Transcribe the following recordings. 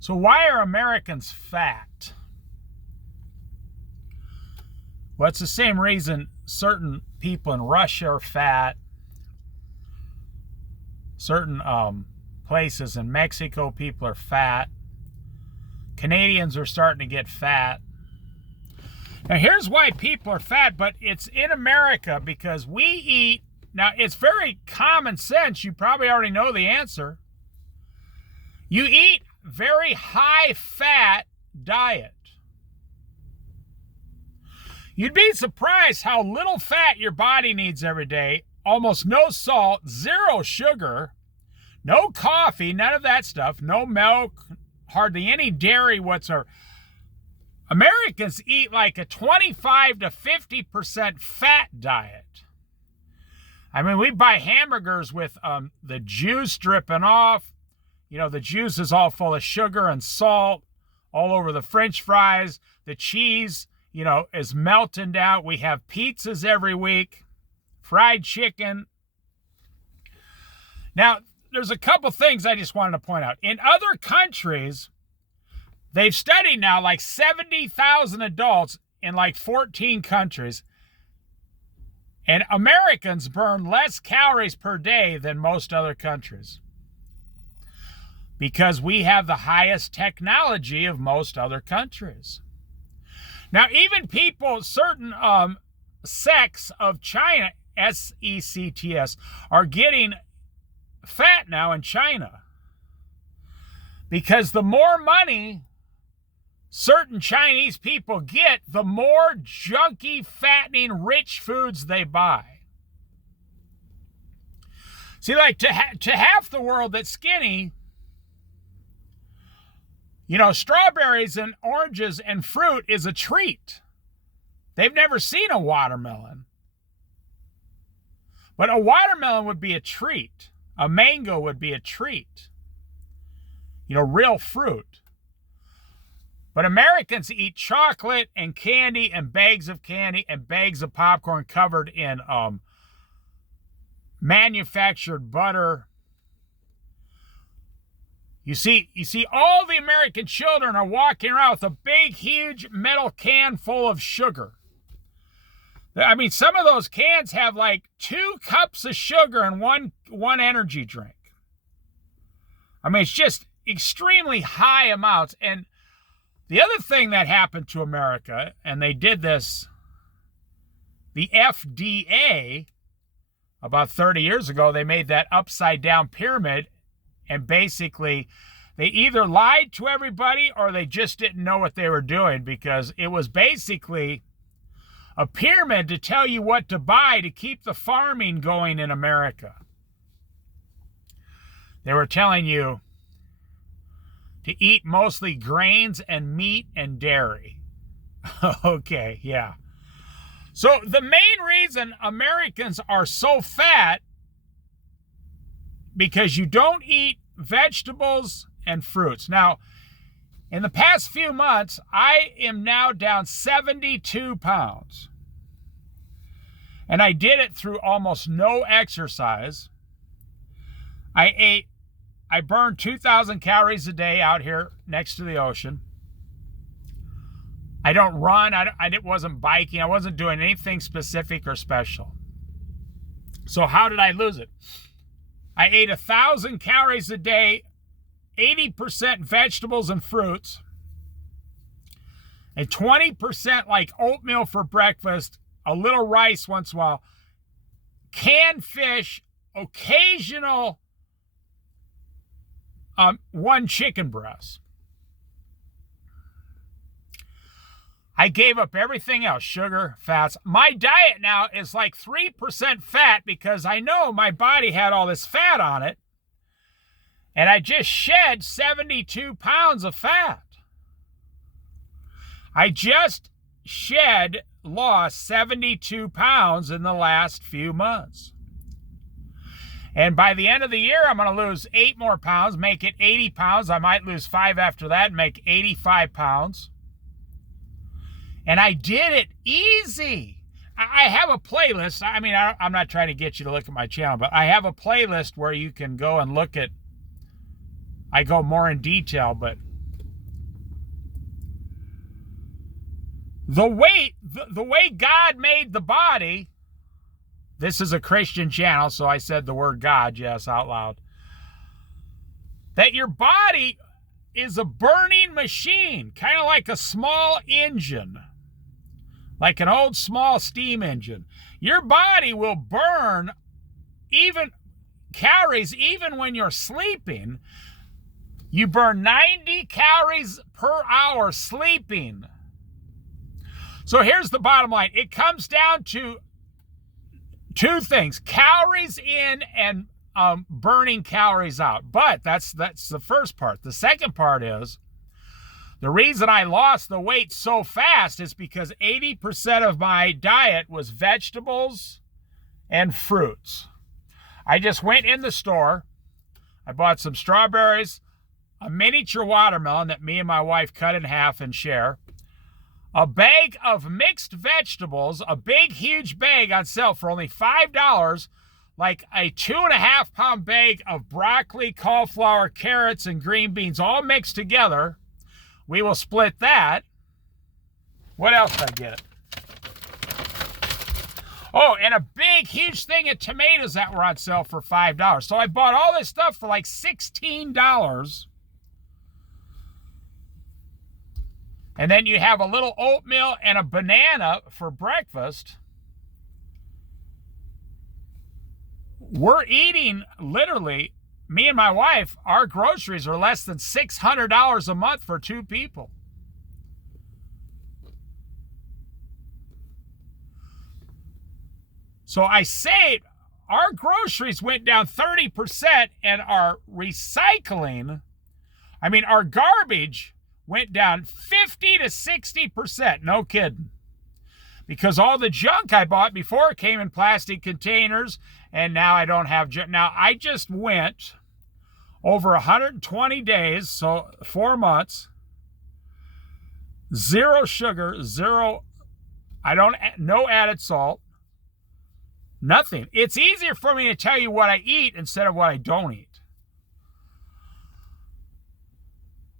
So why are Americans fat? Well, it's the same reason certain people in Russia are fat. Certain places in Mexico, people are fat. Canadians are starting to get fat. Now, here's why people are fat, but it's in America because we eat. Now, it's very common sense. You probably already know the answer. You eat very high fat diet. You'd be surprised how little fat your body needs every day. Almost no salt, zero sugar, no coffee, none of that stuff, no milk, hardly any dairy whatsoever. Americans eat like a 25 to 50% fat diet. I mean, we buy hamburgers with the juice dripping off. You know, the juice is all full of sugar and salt all over the French fries. The cheese, you know, is melting down. We have pizzas every week, fried chicken. Now, there's a couple things I just wanted to point out. In other countries, they've studied now like 70,000 adults in like 14 countries. And Americans burn less calories per day than most other countries because we have the highest technology of most other countries. Now, even people, certain sects of China, SECTS, are getting fat now in China because the more money certain Chinese people get, the more junky, fattening, rich foods they buy. See, like to half the world that's skinny, you know, strawberries and oranges and fruit is a treat. They've never seen a watermelon. But a watermelon would be a treat. A mango would be a treat. You know, real fruit. But Americans eat chocolate and candy and bags of popcorn covered in manufactured butter. You see, all the American children are walking around with a big, huge metal can full of sugar. I mean, some of those cans have like 2 cups of sugar in one energy drink. I mean, it's just extremely high amounts. And the other thing that happened to America, and they did this, the FDA, about 30 years ago, they made that upside down pyramid, and basically they either lied to everybody or they just didn't know what they were doing, because it was basically a pyramid to tell you what to buy to keep the farming going in America. They were telling you to eat mostly grains and meat and dairy. Okay, yeah. So the main reason Americans are so fat, because you don't eat vegetables and fruits. Now, in the past few months, I am now down 72 pounds. And I did it through almost no exercise. I burned 2,000 calories a day out here next to the ocean. I don't run. I wasn't biking. I wasn't doing anything specific or special. So how did I lose it? I ate 1,000 calories a day, 80% vegetables and fruits, and 20% like oatmeal for breakfast, a little rice once in a while, canned fish, occasional one chicken breast. I gave up everything else, sugar, fats. My diet now is like 3% fat because I know my body had all this fat on it. And I just shed 72 pounds of fat. I just lost 72 pounds in the last few months. And by the end of the year, I'm going to lose 8 more pounds, make it 80 pounds. I might lose 5 after that, make 85 pounds. And I did it easy. I have a playlist. I mean, I'm not trying to get you to look at my channel, but I have a playlist where you can go and look at, I go more in detail, but The way God made the body, this is a Christian channel, so I said the word God, yes, out loud, that your body is a burning machine, kind of like a small engine, like an old small steam engine. Your body will burn even calories even when you're sleeping. You burn 90 calories per hour sleeping. So here's the bottom line. It comes down to two things: calories in and burning calories out. But that's the first part. The second part is, the reason I lost the weight so fast is because 80% of my diet was vegetables and fruits. I just went in the store. I bought some strawberries, a miniature watermelon that me and my wife cut in half and share, a bag of mixed vegetables, a big, huge bag on sale for only $5, like a 2.5 pound bag of broccoli, cauliflower, carrots, and green beans all mixed together. We will split that. What else did I get? Oh, and a big, huge thing of tomatoes that were on sale for $5. So I bought all this stuff for like $16. And then you have a little oatmeal and a banana for breakfast. We're eating, literally, me and my wife, our groceries are less than $600 a month for two people. So I saved, our groceries went down 30%, and our recycling, our garbage went down 50 to 60%. No kidding. Because all the junk I bought before came in plastic containers, and now I don't have junk. Now, I just went over 120 days, so 4 months, zero sugar, no added salt, nothing. It's easier for me to tell you what I eat instead of what I don't eat.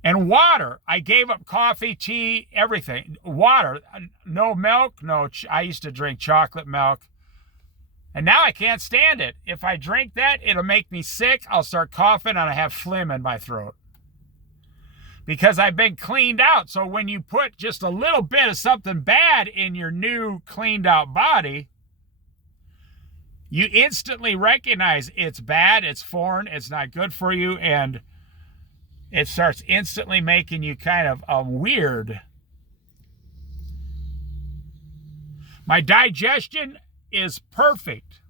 And water, I gave up coffee, tea, everything. Water, no milk, I used to drink chocolate milk. And now I can't stand it. If I drink that, it'll make me sick. I'll start coughing and I have phlegm in my throat. Because I've been cleaned out. So when you put just a little bit of something bad in your new cleaned out body, you instantly recognize it's bad, it's foreign, it's not good for you, and it starts instantly making you kind of weird. My digestion is perfect.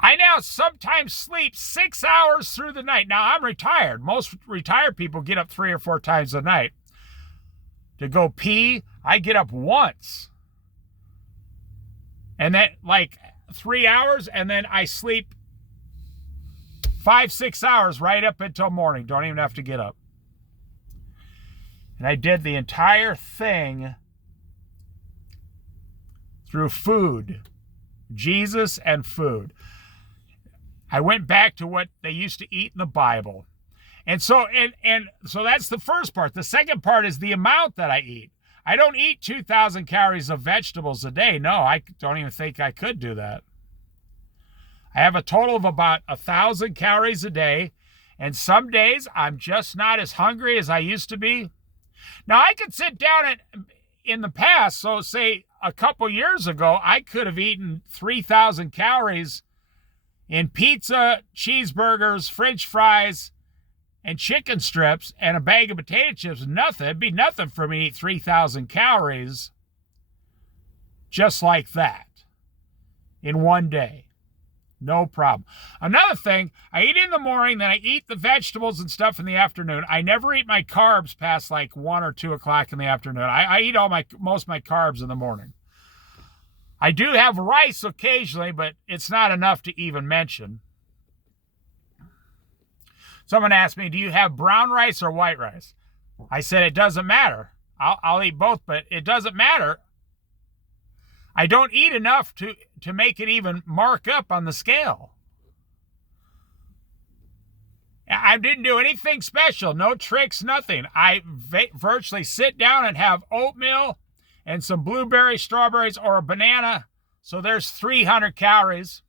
I now sometimes sleep 6 hours through the night. Now, I'm retired. Most retired people get up 3 or 4 times a night to go pee. I get up once. And then like 3 hours, and then I sleep 5-6 hours right up until morning. Don't even have to get up. And I did the entire thing through food. Jesus and food. I went back to what they used to eat in the Bible. And so so that's the first part. The second part is the amount that I eat. I don't eat 2,000 calories of vegetables a day. No, I don't even think I could do that. I have a total of about 1,000 calories a day, and some days I'm just not as hungry as I used to be. Now, I could sit down in the past, so say a couple years ago, I could have eaten 3,000 calories in pizza, cheeseburgers, French fries, and chicken strips, and a bag of potato chips. Nothing. It'd be nothing for me to eat 3,000 calories just like that in one day. No problem. Another thing, I eat in the morning, then I eat the vegetables and stuff in the afternoon. I never eat my carbs past like 1 or 2 o'clock in the afternoon. I eat most of my carbs in the morning. I do have rice occasionally, but it's not enough to even mention. Someone asked me, do you have brown rice or white rice? I said, it doesn't matter. I'll eat both, but it doesn't matter. I don't eat enough to make it even mark up on the scale. I didn't do anything special, no tricks, nothing. I virtually sit down and have oatmeal and some blueberries, strawberries, or a banana. So there's 300 calories.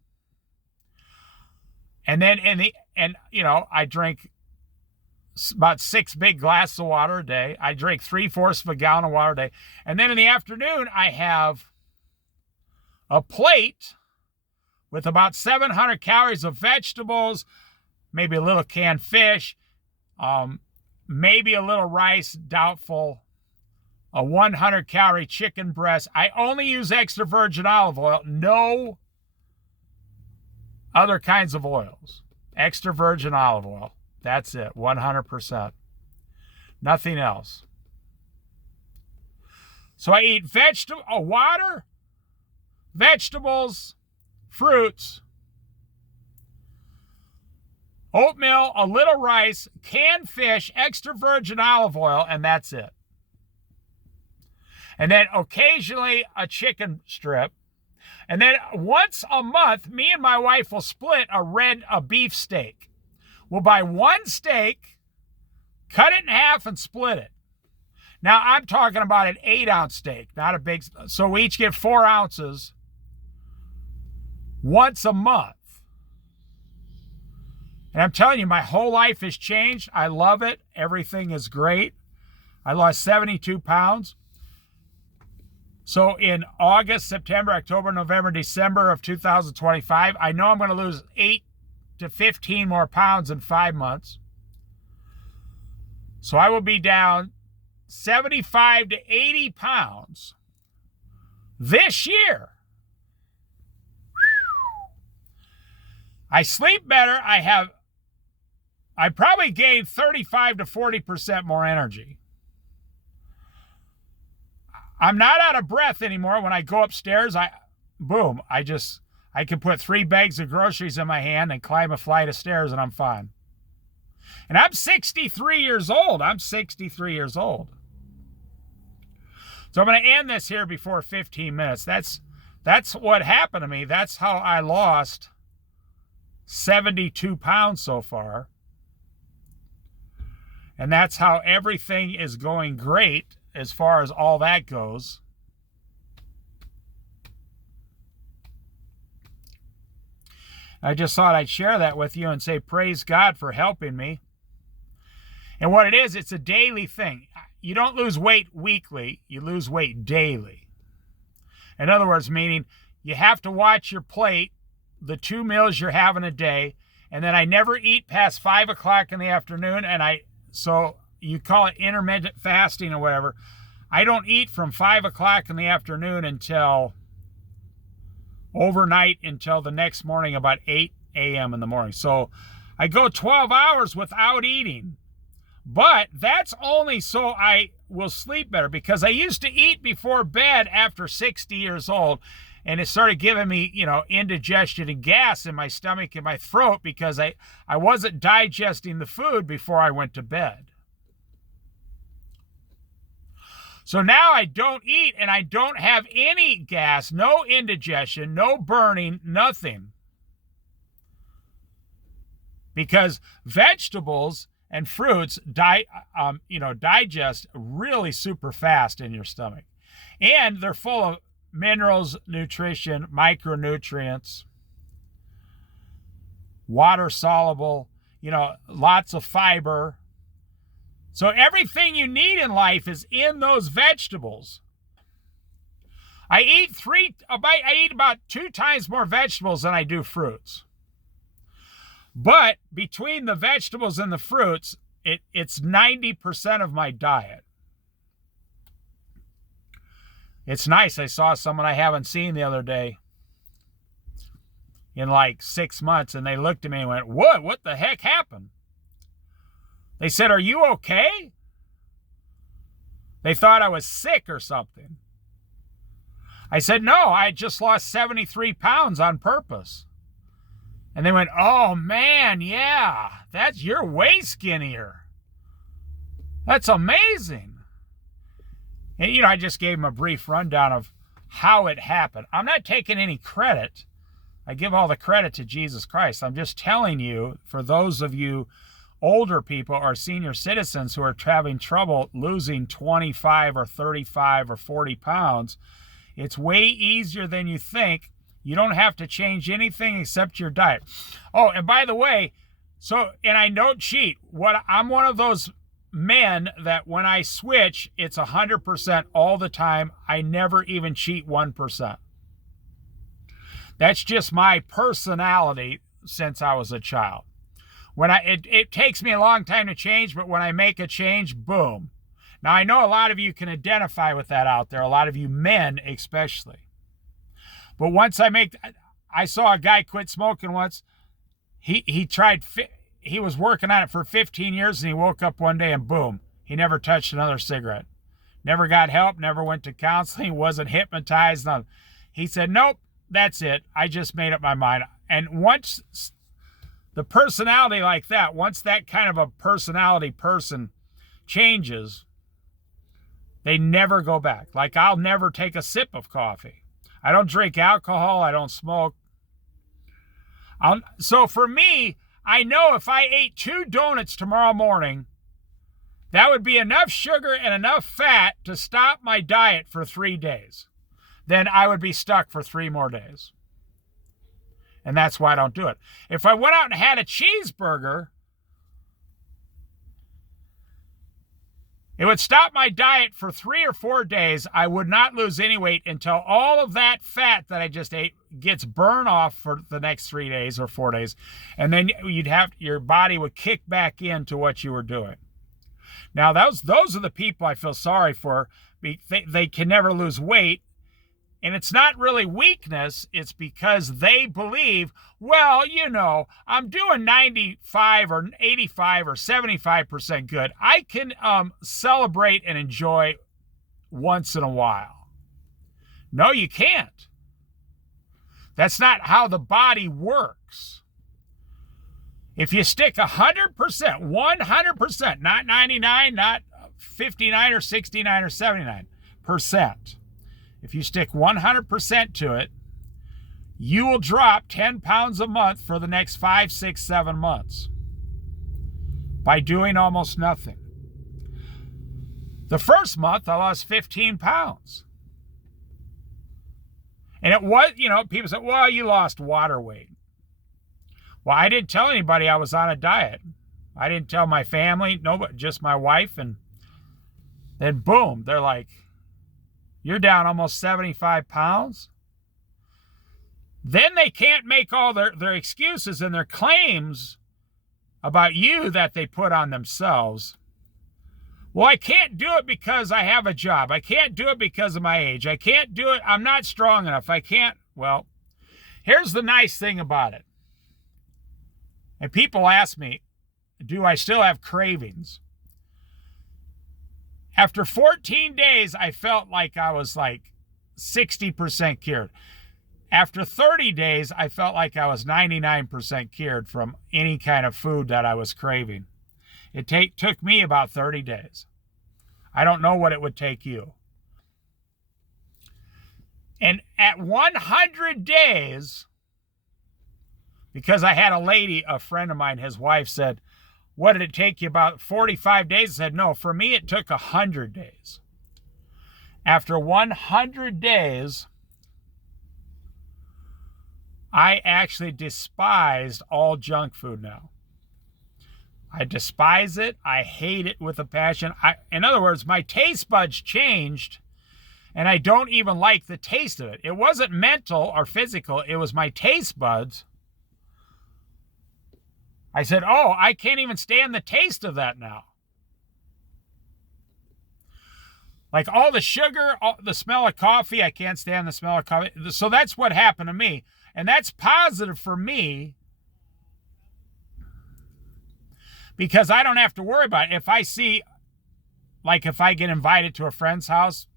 And then I drink about 6 big glasses of water a day. I drink 3/4 of a gallon of water a day. And then in the afternoon, I have a plate with about 700 calories of vegetables, maybe a little canned fish, maybe a little rice, doubtful, a 100-calorie chicken breast. I only use extra virgin olive oil, no other kinds of oils. Extra virgin olive oil. That's it, 100%. Nothing else. So I eat water, vegetables, fruits, oatmeal, a little rice, canned fish, extra virgin olive oil, and that's it. And then occasionally a chicken strip. And then once a month, me and my wife will split a beef steak. We'll buy one steak, cut it in half, and split it. Now, I'm talking about an 8-ounce steak, not a big. So we each get 4 ounces once a month. And I'm telling you, my whole life has changed. I love it. Everything is great. I lost 72 pounds. So in August, September, October, November, December of 2025, I know I'm going to lose 8 to 15 more pounds in 5 months. So I will be down 75 to 80 pounds this year. I sleep better. I probably gained 35 to 40% more energy. I'm not out of breath anymore. When I go upstairs, I can put 3 bags of groceries in my hand and climb a flight of stairs and I'm fine. And I'm 63 years old. So I'm going to end this here before 15 minutes. That's what happened to me. That's how I lost 72 pounds so far. And that's how everything is going great as far as all that goes. I just thought I'd share that with you and say praise God for helping me. And what it is, it's a daily thing. You don't lose weight weekly, you lose weight daily. In other words, meaning you have to watch your plate, the 2 meals you're having a day, and then I never eat past 5 o'clock in the afternoon, so you call it intermittent fasting or whatever. I don't eat from 5 o'clock in the afternoon until overnight, until the next morning about 8 a.m. in the morning. So I go 12 hours without eating. But that's only so I will sleep better, because I used to eat before bed after 60 years old, and it started giving me, indigestion and gas in my stomach and my throat because I wasn't digesting the food before I went to bed. So now I don't eat and I don't have any gas, no indigestion, no burning, nothing. Because vegetables and fruits digest really super fast in your stomach. And they're full of minerals, nutrition, micronutrients, water soluble, lots of fiber. So everything you need in life is in those vegetables. I eat about 2 times more vegetables than I do fruits. But between the vegetables and the fruits, it's 90% of my diet. It's nice. I saw someone I haven't seen the other day in like 6 months, and they looked at me and went, What the heck happened? They said, "Are you okay?" They thought I was sick or something. I said, "No, I just lost 73 pounds on purpose." And they went, "Oh man, yeah, you're way skinnier. That's amazing." And I just gave them a brief rundown of how it happened. I'm not taking any credit. I give all the credit to Jesus Christ. I'm just telling you, for those of you older people or senior citizens who are having trouble losing 25 or 35 or 40 pounds, it's way easier than you think. You don't have to change anything except your diet. Oh, and by the way, and I don't cheat. I'm one of those men that when I switch, it's 100% all the time. I never even cheat 1%. That's just my personality since I was a child. It takes me a long time to change, but when I make a change, boom. Now, I know a lot of you can identify with that out there, a lot of you men especially. But I saw a guy quit smoking once. He was working on it for 15 years, and he woke up one day and boom, he never touched another cigarette. Never got help, never went to counseling, wasn't hypnotized. Nothing. He said, nope, that's it. I just made up my mind. And once the personality like that, once that kind of a personality person changes, they never go back. Like, I'll never take a sip of coffee. I don't drink alcohol. I don't smoke. So for me, I know if I ate 2 donuts tomorrow morning, that would be enough sugar and enough fat to stop my diet for 3 days. Then I would be stuck for 3 more days. And that's why I don't do it. If I went out and had a cheeseburger, it would stop my diet for 3 or 4 days. I would not lose any weight until all of that fat that I just ate gets burned off for the next 3 days or 4 days. And then your body would kick back into what you were doing. Now, those are the people I feel sorry for. They can never lose weight. And it's not really weakness. It's because they believe, well, I'm doing 95 or 85 or 75% good. I can celebrate and enjoy once in a while. No, you can't. That's not how the body works. If you stick 100%, 100%, not 99, not 59 or 69 or 79%, if you stick 100% to it, you will drop 10 pounds a month for the next 5, 6, 7 months by doing almost nothing. The first month, I lost 15 pounds. And it was, people said, well, you lost water weight. Well, I didn't tell anybody I was on a diet. I didn't tell my family, nobody, just my wife. And then boom, they're like, you're down almost 75 pounds. Then they can't make all their excuses and their claims about you that they put on themselves. Well, I can't do it because I have a job. I can't do it because of my age. I can't do it. I'm not strong enough. I can't. Well, here's the nice thing about it. And people ask me, do I still have cravings? After 14 days, I felt like I was like 60% cured. After 30 days, I felt like I was 99% cured from any kind of food that I was craving. It took me about 30 days. I don't know what it would take you. And at 100 days, because I had a friend of mine, his wife said, what did it take you, about 45 days? I said, no, for me, it took 100 days. After 100 days, I actually despised all junk food now. I despise it. I hate it with a passion. In other words, my taste buds changed, and I don't even like the taste of it. It wasn't mental or physical. It was my taste buds. I said, oh, I can't even stand the taste of that now. Like all the sugar, the smell of coffee, I can't stand the smell of coffee. So that's what happened to me. And that's positive for me because I don't have to worry about it. If I see, like if I get invited to a friend's house,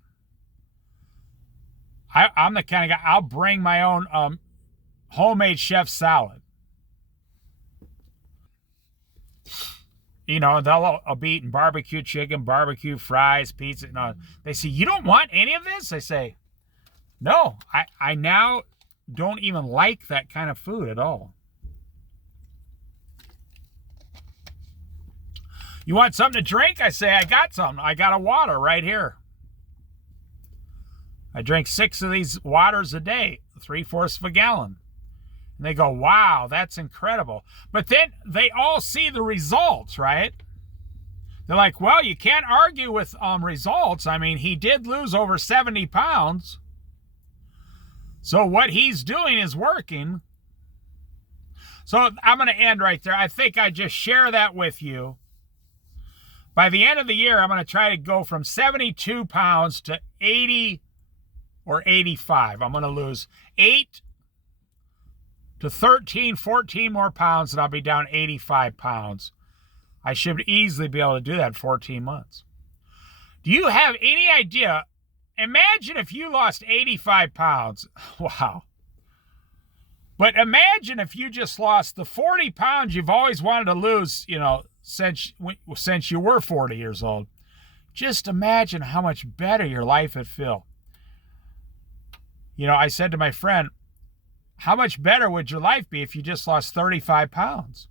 I'm the kind of guy, I'll bring my own homemade chef salad. I'll be eating barbecue chicken, barbecue fries, pizza. They say, you don't want any of this? I say, no, I now don't even like that kind of food at all. You want something to drink? I say, I got something. I got a water right here. I drink 6 of these waters a day, 3/4 of a gallon. And they go, wow, that's incredible. But then they all see the results, right? They're like, well, you can't argue with results. I mean, he did lose over 70 pounds. So what he's doing is working. So I'm going to end right there. I think I just share that with you. By the end of the year, I'm going to try to go from 72 pounds to 80 or 85. I'm going to lose 8 to 13, 14 more pounds, and I'll be down 85 pounds. I should easily be able to do that in 14 months. Do you have any idea? Imagine if you lost 85 pounds. Wow. But imagine if you just lost the 40 pounds you've always wanted to lose, since you were 40 years old. Just imagine how much better your life would feel. I said to my friend, how much better would your life be if you just lost 35 pounds?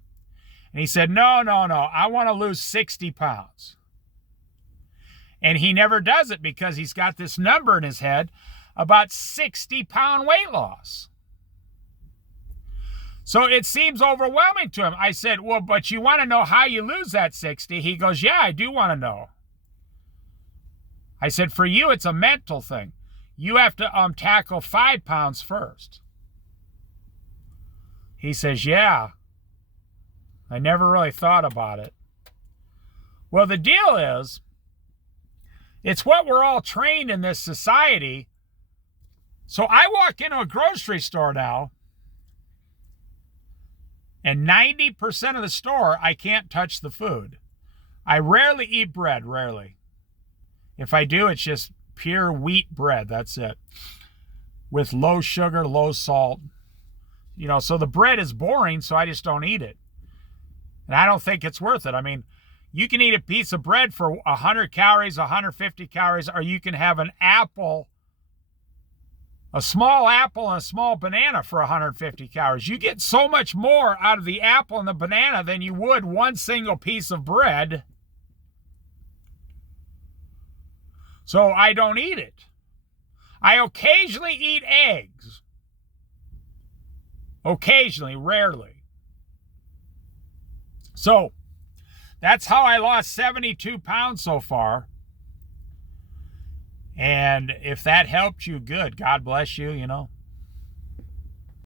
And he said, no, I want to lose 60 pounds. And he never does it because he's got this number in his head about 60-pound weight loss. So it seems overwhelming to him. I said, well, but you want to know how you lose that 60? He goes, yeah, I do want to know. I said, for you, it's a mental thing. You have to tackle 5 pounds first. He says, yeah, I never really thought about it. Well, the deal is, it's what we're all trained in this society. So I walk into a grocery store now, and 90% of the store, I can't touch the food. I rarely eat bread, rarely. If I do, it's just pure wheat bread, that's it. With low sugar, low salt. So the bread is boring, so I just don't eat it. And I don't think it's worth it. I mean, you can eat a piece of bread for 100 calories, 150 calories, or you can have an apple, a small apple and a small banana for 150 calories. You get so much more out of the apple and the banana than you would one single piece of bread. So I don't eat it. I occasionally eat eggs. Occasionally, rarely. So that's how I lost 72 pounds so far. And if that helped you, good. God bless you,